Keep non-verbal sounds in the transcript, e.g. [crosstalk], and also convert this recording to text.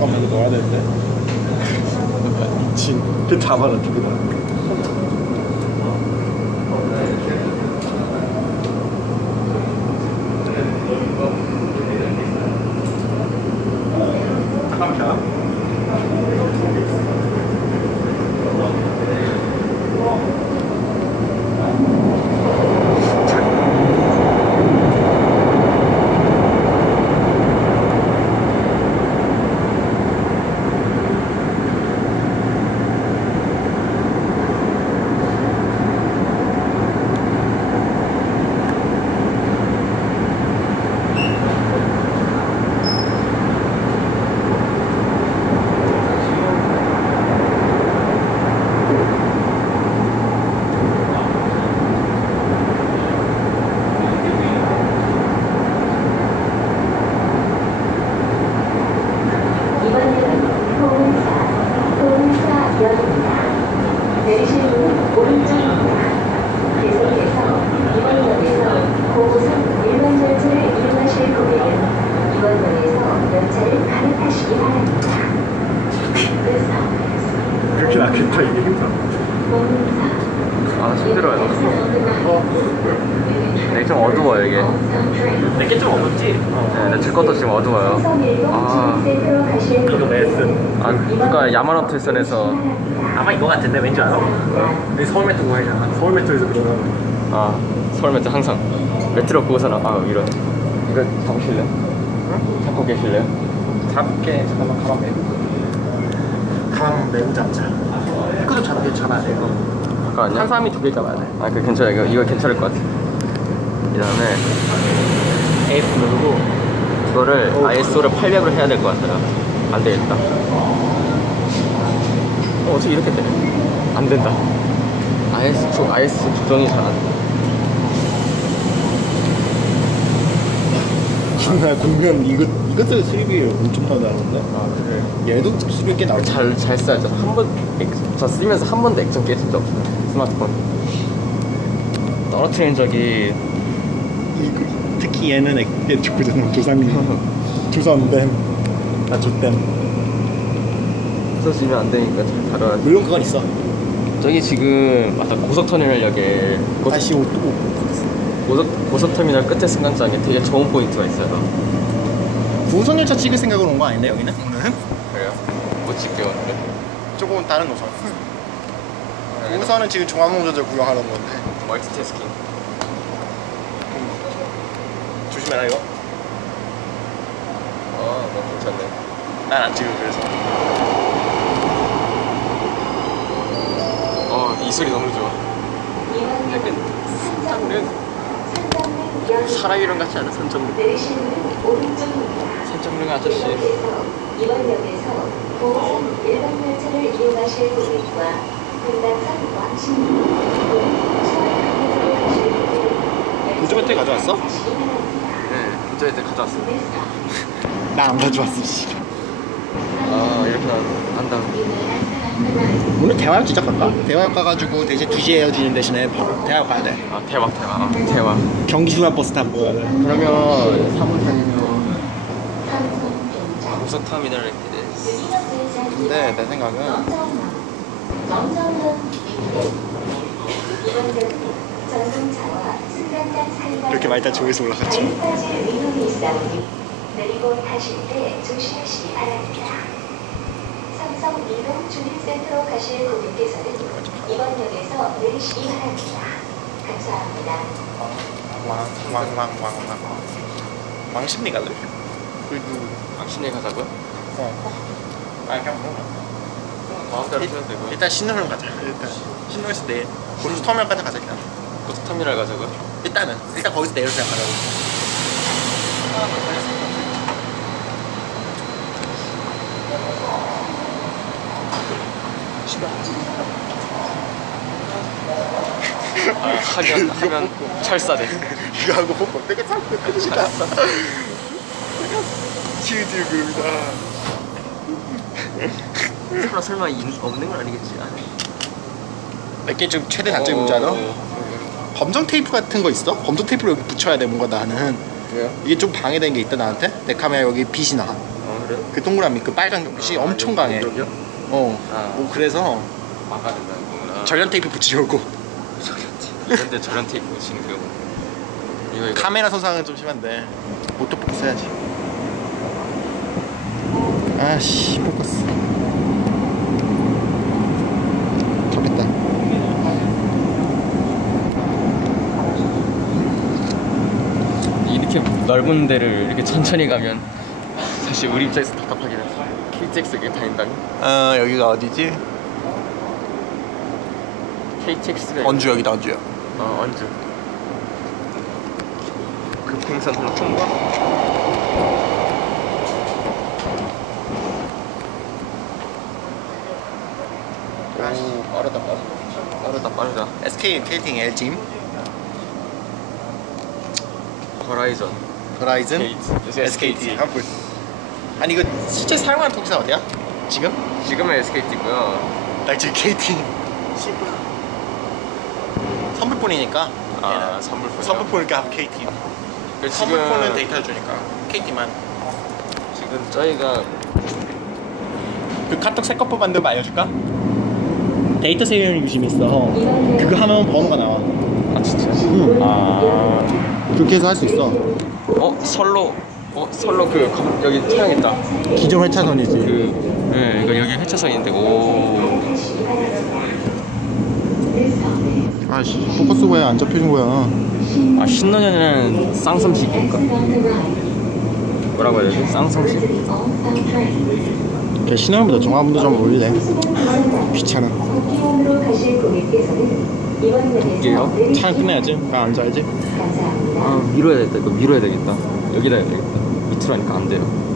잠깐만 이거 넣어야 되는데 [laughs] 미친 그 잡아라 두개 다. 잠깐만 이번에는 호응사, 호응사역입니다. 내리실 문은 오른쪽입니다. 계속해서 이번 역에서 고고선 일반 열차를 이용하실 고객은 이번 역에서 열차를 갈아타시기 바랍니다. 그래서 그렇게 낫겠다 이게 힘들어 아 힘들어요 네, 좀 어두워요 이게 내게 좀 어렵지? 네, 제 것도 지금 어두워요 아. 아 누가 야마노 일선에서. 아마 이거 같은데 왠지 알아? 우리 서울 메트로 가잖아 서울 메트로에서 그러면 아 서울 메트 항상. 메트로 보고서는 아 이런. 이거 잡으실래요? 응? 잡고 계실래요? 잡게 잠깐만 가방 메고. 가방 메고 잡자. 이것도 잡 괜찮아 이거. 잠깐만요. 한삼이 두 개 잡아야 돼. 아그 괜찮아요. 이거, 이거 괜찮을 것 같아. 이 다음에 에이스 누르고 이거를 ISO를 800으로 해야 될 것 같아요 안 되겠다. 어, 어떻게 이렇게 돼? 안 된다. IS, 조, IS 조정이 잘 안 돼. 나 공면 이거 이것도 수입이 엄청나게 나오는데? 아 그래. 얘도 수입이 꽤 나오지 잘, 잘 써야죠. 한번저 쓰면서 한 번도 액정 깨진 적 없어요. 스마트폰. 떨어뜨린 적이 이거, 특히 얘는 액 조상님 [laughs] 조선댐 나 조댐 써주면 안 되니까 잘 다뤄야 돼 물론 그건 있어. 저기 지금 맞다 고속터미널역에 고, 다시 오, 오, 고속, 고속터미널 끝에 승강장에 되게 좋은 포인트가 있어요. 9호선 열차 찍을 생각으로 온 거 아닌데 여기는? 오늘은? 그래요? 못 찍게요 오늘 조금 다른 노선. 9호선은 지금 종합농조절 구경하는 건데. 멀티태스킹. 조심해라 이거 아 너무 괜찮네. 난 안 찍어 그래서. 어 이 소리 너무 좋아. 약간 산정릉 사람 이름 같지 않아? 산정릉. 산정릉 아저씨. 계속해서 이번 역에서 고선 일반 열차를 이용하실 고객과 분당선 왕십리 보조 배터리 가져왔어? 네 부자에 때 가져왔어요 나 안 가져왔어 씨. 아 이렇게 나- 한다 오늘 대화역 진짜 갈까? 대화역 가가지고 대신 2시에 헤어지는 대신에 바로 대화역 가야 돼아 대박 대박 아, 대박 경기 중앙버스 타고 가야 돼. 그러면 3분 전이면 고속터미널 이렇게 돼 근데 내 생각은 이렇게 타고 여기서 올라갔죠 내리고 타실 때 조심하시기 바랍니다. 삼성 이동 주민센터로 가실 고객께서는 이번 역에서 내리시기 바랍니다. 감사합니다. 왕왕왕왕왕왕 왕십리 갈래? 그리고 확신에 가자고요? 어. 아 그냥 뭐 마음대로 해도 되고요 일단 신호를 가자 일단 신호에서 내일 고수 터미널까지 가자 일단 고속터미널 가자고요? 일단은 일단 거기서 내려서 가자고 아, 하면 하면 철사대 이거 하고 뽀뽀 되게 참 끝이다 치즈입니다 설마 설마 인, 없는 건 아니겠지? 아, 이게 좀 최대 단점이 뭔지 알아? 검정 테이프 같은 거 있어? 검정 테이프를 여기 붙여야 돼 뭔가 나는 그래요? 이게 좀 방해되는 게 있다 나한테 내 카메라 여기 빛이 나어 그래? 그 동그라미 그 빨간 빛이 아, 엄청 강해. 여기요? 어. 아. 오, 그래서 망가진다는 거구나. 절연 테이프 붙이려고. 절연 테이프. 이런데 절연 테이프 붙이는 거. 이거 이거. 카메라 손상은 좀 심한데 오토포커스 해야지. 아씨 포커스. 좋겠다. 이렇게 넓은 데를 이렇게 천천히 가면 사실 우리 입장에서 답답하긴 해. KTX 에 다닌다면? 어 여기가 어디지? KTX가 언주 여기다 언주요. 어 언주. 급행선 하나 통과. 오 빠르다 빠르다. 빠르다 빠르다. SK 케이팅 L팀. 호라이즌. 요새 SKT. 한풀. 아니 이거 실제 사용하는 통신 어디야? 지금? 지금은 SKT고요. 나 지금 KT. 선불폰이니까. 아 선불폰. 선불폰이니까 KT. 지금 선불폰은 데이터 주니까 KT만. 지금 저희가 그 카톡 새 거법 만들면 알려줄까? 데이터 세이링 유심 있어. 그거 하면 번호가 나와. 아 진짜. 응. 아. 그렇게 해서 할 수 있어. 어 설로. 어 설로 그 가- 여기 차량 있다. 기존 회차선이지. 그, 네, 이거 여기 회차선인데, 오. 아씨 포커스 왜안 잡혀준 거야? 아, 신노년은 쌍섬식인가? 뭐라고 해야 되지? 쌍섬식? 걔 신호음보다 정화분도 좀 올리래. 귀찮아. 역에서 차는 끝내야지. 나 앉아야지. 아, 밀어야 되겠다. 이거 밀어야 되겠다. 여기다 해야 되겠다. 밑으로 하니까 안 돼요.